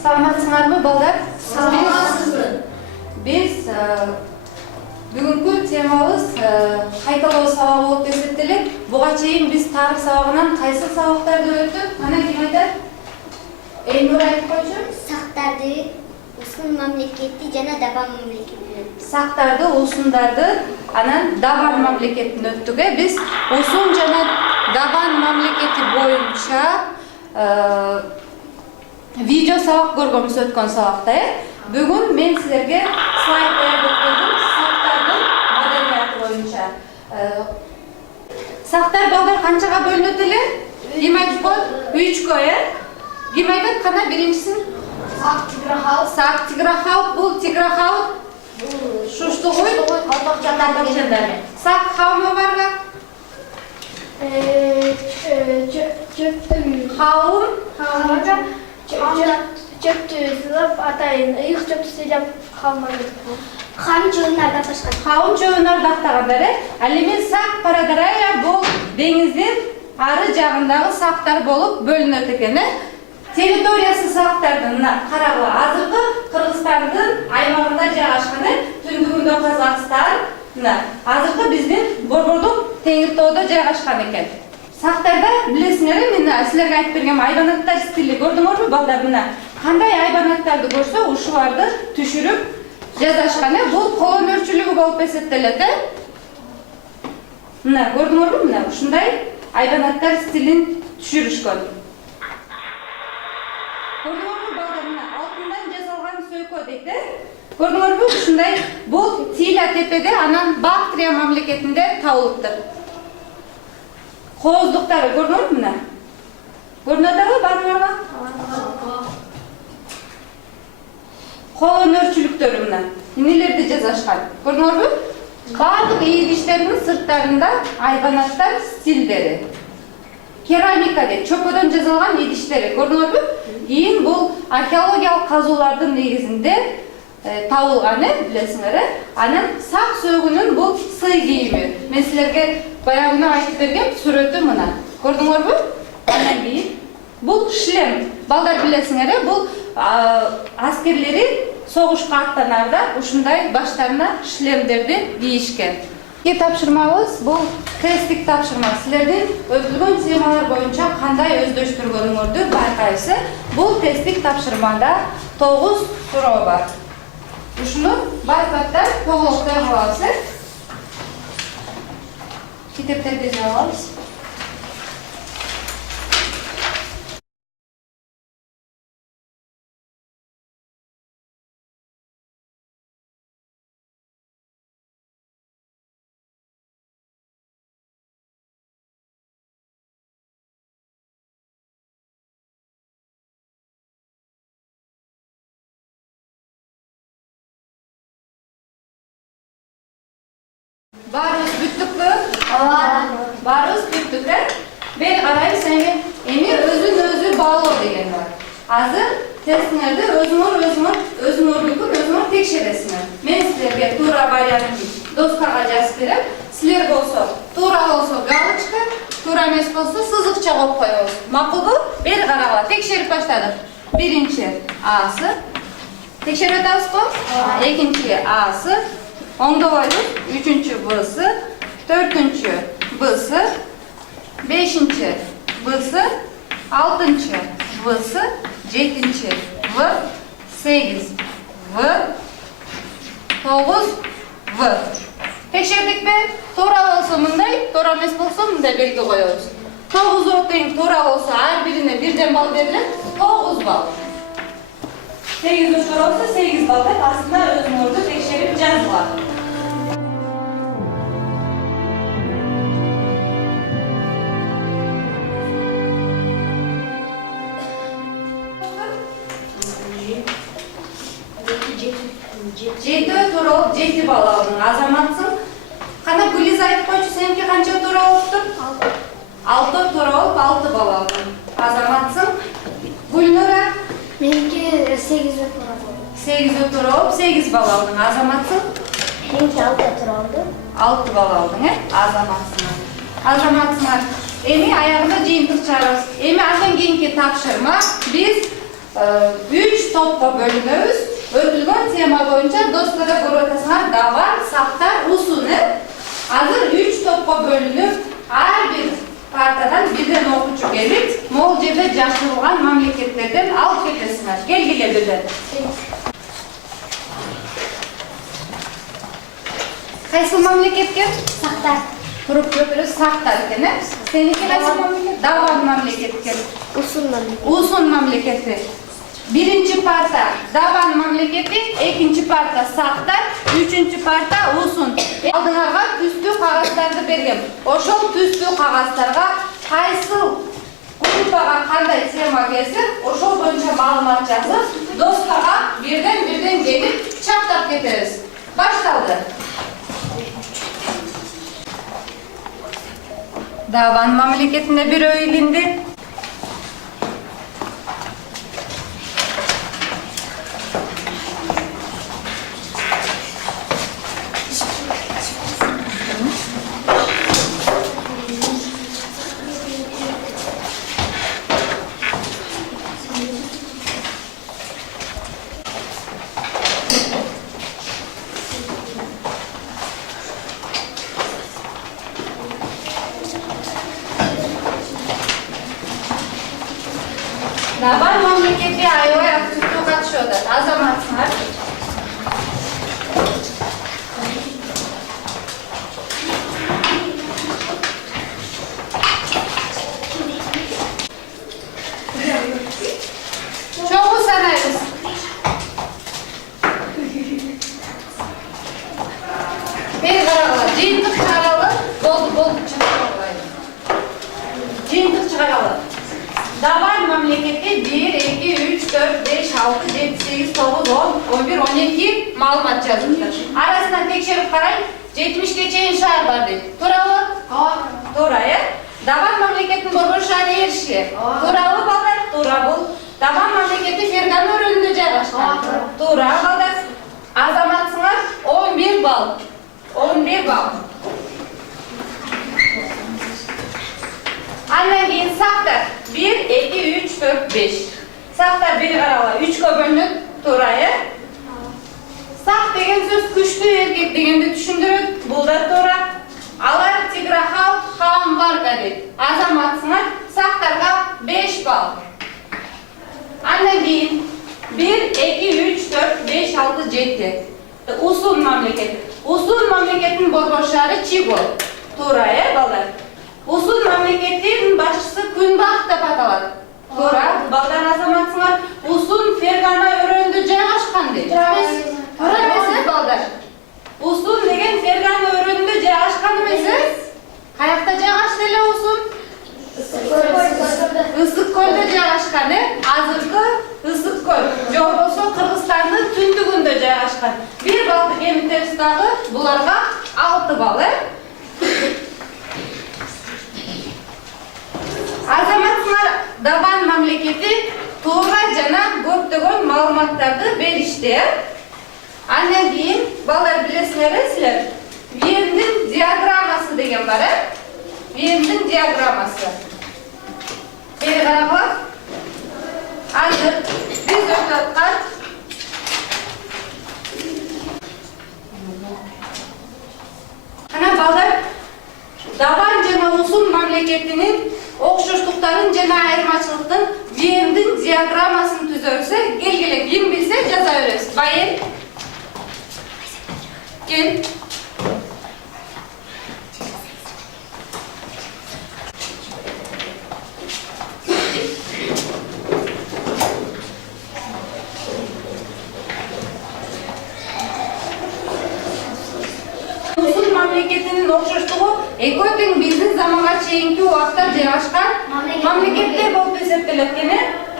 Саламатсыңарбы, балдар? Саламатсызбы. Biz бүгүнкү темабыз кайталоо сабагы болуп эсептелет. Буга чейин биз тарых сабагынан кайсы сабактарды өттүк? Мына ким айтат? Элнур айтып койчу. Сактарды, Усын мамлекети жана Дабан мамлекетин. Сактарды, Усундарды, анан Дабан мамлекетин өттүк. Биз Усун жана Дабан мамлекети боюнча видео сабак көргөнбүз өткөн сабакта. Бүгүн мен силерге слайд даярдап бердим. Сактардын маданияты боюнча. Сактар балдар канчага бөлүнөт эле? Ким айтып койт? 3кө, Ким айтат? Кана биринчисин? Сак тиграхауп, бул тиграхауп. Шуштугуй, Калпакчандар. Сак хаума барга? Хаум. Çöptü sılıp atayın, ıyık çöptü silip kalmadı. Хам жыгындардан башка. Хаум чөбүнөр дактагандар. Ал эми сак парадарая бул деңиздин ары жагындагы сактар болуп бөлүнөт экен. Территориясы сактардын карагыла азыркы Кыргызстандын аймагында жайгашкан, түндүгүндө Казакстан, азыркы биздин Борбордук теңир тоодо жайгашкан экен. Сактарда билесиңер, мен силерге айтып бергем айбанаттар стили көрдүңөрбү балдар? Мына кандай айбанаттарды көрсө ушуларды түшүрүп жазышкан. Бул колон өрчүлүгү болуп эсептелет. Мына көрдүңөрбү? Мына ушундай айбанаттар стилин түшүрүшкөн. Көрдүңөрбү балдар? Мына алтындан жасалган сөйкө дейт. Көрдүңөрбү? Ушундай бул Тиля тепеде, анан Бактрия мамлекетинде табылыптыр. Кооздуктары көрдүңөрбү? Мына көрүнөтбү баарыңарга? Колон өрчүлүктөрү мына эмнелерди жазышкан. Көрдүңөрбү? Баардык ийгичтердин сырттарында айбанаттар стилдери. Керамика дейт, чөпөдөн жазылган идиштери. Көрдүңөрбү? Кийин бул археологиялык казуулардын негизинде табылган, билесиңер. Анан сак сөөгүнүн бул сый кийими. Мен силерге баягы айтып берген сүрөтү мына. Көрдүңөрбү? Андан кийин бул шлем. Балдар билесиңер, бул аскерлери согушка аттанарда ушундай баштарына шлемдерди кийишкен. Тапшырмабыз бул тесттик тапшырма. Силердин өтүлгөн темалар боюнча кандай өздөштүргөнүңөрдү байкайсыз. Бул тесттик тапшырмада 9 суроо бар. Ушуну байкаттан толуктай алабыз. Китептерди алабыз. Barız büttükpü? Barız büttükpü? Ben arayıp seni emi özün bağlı degen var. Azır testiңерди өзүңөр текшересиңер. Men силерге туура вариантын доскага жазып берем. Силер болсо туура болсо галочка, туура эмес болсо сызыкча коюп коебуз. Макулбу? Бери карагыла. Текшерип баштадык. Биринчи Асы. Текшерип атабызбы? Экинчи Асы. Оңдобойбуз. Үчүнчү Бсы, төртүнчү Бсы, бешинчи Бсы, алтынчы Всы, жетинчи В, 8 В, 9 В. Текшердикпи? Туура болсо мындай, туура эмес болсо мындай белги коебуз. 9 тең туура болсо ар бирине бирден балл берилет, 9 балл. 8 туура болсо 8 балл деп астына өзүңөрдү текшерип жазгыла. Жеті туура болуп 7 балл алдың. Азаматсың. Кана Гүлиз айтып койчу, сеники канча туура болуптур? 6 туура болуп 6 балл алдың. Азаматсың. Гүлнура? Menimki 8 turu oldu. 8 туура болуп 8 балл алдың. Азаматсың. Benimki 6 turu oldu. 6 балл алдың, Азаматсыңар. Эми аягында жыйынтык чыгарабыз. Эми андан кийинки тапшырма биз 3 topqa bölünөбүz. Өтүлгөн тема боюнча досторго көрүп атасыңар давар, сактар, усуну. Азыр 3 топқа бөлүнүп, ар бир партадан бирден окуучу келип, могул жерде жашырылган мамлекеттерден алып кетесиңер. Келгиле бирден. Кайсы мамлекетке? Сақтар. Туруп көпүрөбүз сактар экен, э? Сеники кайсы мамлекет? Даван мамлекетке. Усын мамлекет. Уsun мамлекети. Birinci parta Davan mamleketi, ikinci parta Saktar, üçüncü parta Usun. Aldığınarga tüstü kağızlardı bergem. Oşol tüstü kağızlarga kaysı grupaga kanday tema gelsin, oşol boyunca malumat yazıp, dostlara birden gelip çaktap getiririz. Başladı. Davan mamleketinde bir öğülindi. Davan mamleketi ayvay aktifliğe katışıyordu. Azamatsınlar. Çoğu sanayız. Bir karalı, cindik çıkaralı, boldu çıkaralı. Cindik çıkaralı. Davan mamleketi 1, 2, 3, 4, 5, 6, 7, 8, 9, 10, 11, 12 malumat yazıldı. Arasından tekşerip karayın, 70'e çeyin şahar var deyip. Turalı? Turayı. Davan mamleketin borgur şahane erişi. Turalı ballar? Tura bul. Davan mamleketi Fergana öründe caylaşkan. Tura ballar. Azamatsınlar 11 bal. 11 bal. Andan keyin Saktar 1, 2, 3, 4, 5. Saktar bir arala 3 bölünüp Turayı. Sak degen söz күчтүү erkek degенди түшүндүрөт. Бул да Тура. Алар Тиграхал Хан Варга дейт. Азаматсыңар Сактарга 5 бал. Андан кийин 1, 2, 3, 4, 5, 6, 7. Usun mamleketi. Usun mamleketinin borбор шаары Чиго. Турайы балдар. Usun mamleketinin başçısı Күнбах деп аталат. Тура, балдар азаматсыңар. Usun Фергана өрөөнүндө жайгашкан дейт. Тура эмес балдар. Usun деген Фергана өрөөнүндө жайгашкан эмес? Каякта жайгашты эле Usun? Ысык көлдө жайгашкан, азыркы Ысык көл. Же болбосо Кыргызстандын түндүгүндө жайгашкан. Bir балды кемитериз дагы буларга 6 бал, Азаматсыңар Даван мамлекети туура жана көптөгөн маалыматтарды беришти. Андан кийин балдар билесиңер, силер Вендин диаграммасы деген бар, Вендин диаграммасы. Бери карагыла. Азыр биз өтүп аткан балдар Даван жана Usun мамлекетинин окшоштуктарын жана айырмачылыктын Вендин диаграммасын түзөбүз. Келгиле, ким билсе жаза беребиз. Байын. Кел. Usun mamleketinin окшоштугу экөө тең биздин заманга чейинки убакта жайгашкан мамлекеттер болуп эсептелет экен.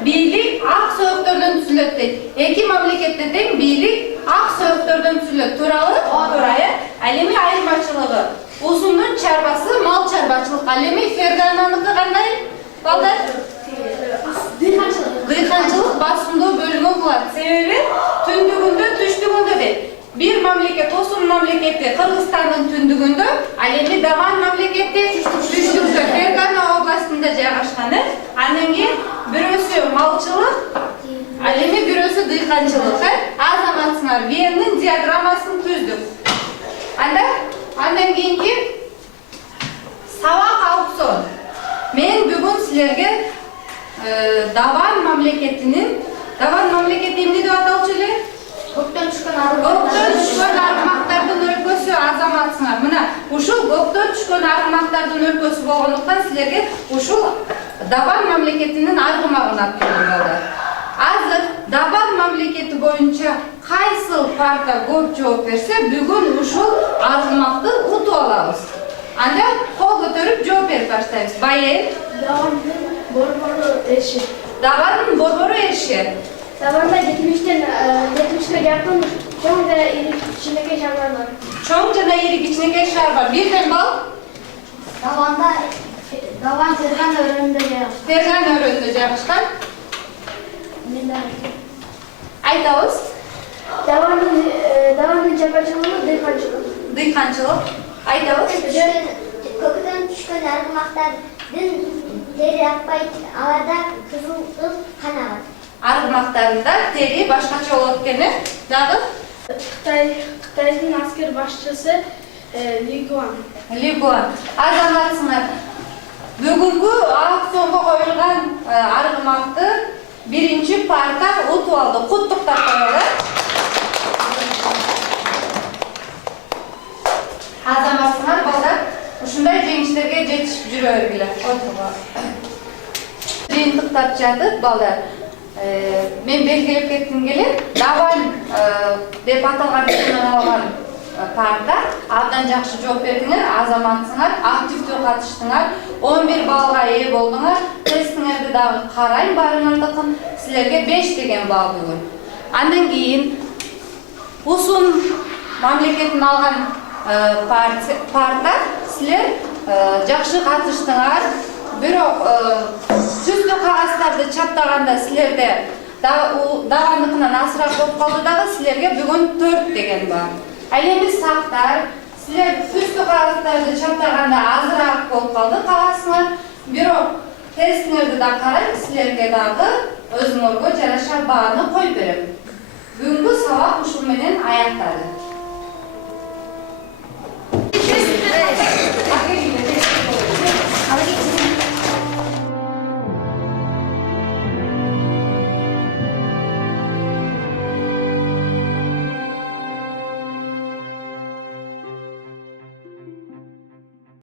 Бийлик ак сөөктөрдөн түзүлөт дейт. Эки мамлекетте тең бийлик ак сөөктөрдөн түзүлөт. Туурабы? Туурайы. Ал эми айырмачылыгы. Усундун чарбасы мал чарбачылык. Ал эми Фергананыкы кандай? Балдар? Дыйканчылык басымдуу бөлүгү кылат. Себеби түндүгүндө, түштүгүндө дейт. Bir mamleket, Usun mamleketi Kırgızistan'ın tündüğünde, alemi Davan mamleketi Fergana oblastında jayгашкан. Andan keyin birөөсү malчылык, Ал эми бирөөсү дыйканчылык, азаматсыңар Веннин диаграммасын түздүк. Андан кийинки сабак аукцион. Мен бүгүн силерге Даван мамлекетинин, Даван мамлекети эмне деп аталчу эле? Көктөн түшкөн Көктөн түшкөн аргымактардын өлкөсү азаматсыңар. Мына ушул көктөн түшкөн аргымактардын өлкөсү болгондуктан силерге ушул Даван мамлекетинин аргымагын алып келдим балдар. Азыр Даван мамлекети боюнча кайсыл парта көп жооп берсе, бүгүн ушул аргымакты утуп алабыз. Анда кол көтөрүп жооп берип баштайбыз. Байел. Давандын борбору эши. Давандын борбору эши. Даванда 70-ке жакын чоң жана ири кичинекей шаарлар бар. Чоң жана ири кичинекей шаар бар. Бирден бал. Даван Ферган өрөөнүндө жайгашкан. Ферган өрөөнүндө жайгашкан. Айтабыз. Давандын чапачылыгы дыйканчылык. Айтабыз. Көктөн түшкөн аргымактардын тери акпай, аларда кызыл ып канагат. Аргымактарында тери башкача болот экен, дагы Кытайдын аскер башчысы Ли Гуан. Азаматсыңар. Бүгүнкү аукционго коюлган аргымакты биринчи парта утуп алды. Куттуктап коелу. Азаматсыңар балдар, ушундай жеңиштерге жетишип жүрө бергиле. Жыйынтыктап жатып балдар, мен белгилеп кетким келет. Даван деп аталган исимден алган парта абдан жакшы жооп бердиңер, азаматсыңар, активдүү катыштыңар, 11 балга ээ болдуңар. Тестиңерди дагы карайм барыңардыкын, силерге 5 деген балл бүгүн. Андан кийин Усун мамлекетин алган парта силер жакшы катыштыңар. Бирок түздүү кагаздарды чаптаганда силерде Давандыкынан азыраак болуп калды дагы, силерге бүгүн 4 деген бар. Ал эми сактар, силер түздүү кагаздарды чаптаганда азыраак болуп калды кагазыңар. Бирок тестиңерди да карайм, силерге дагы өзүңөргө жараша бааны коюп берем. Бүгүнкү сабак ушул менен аякталды.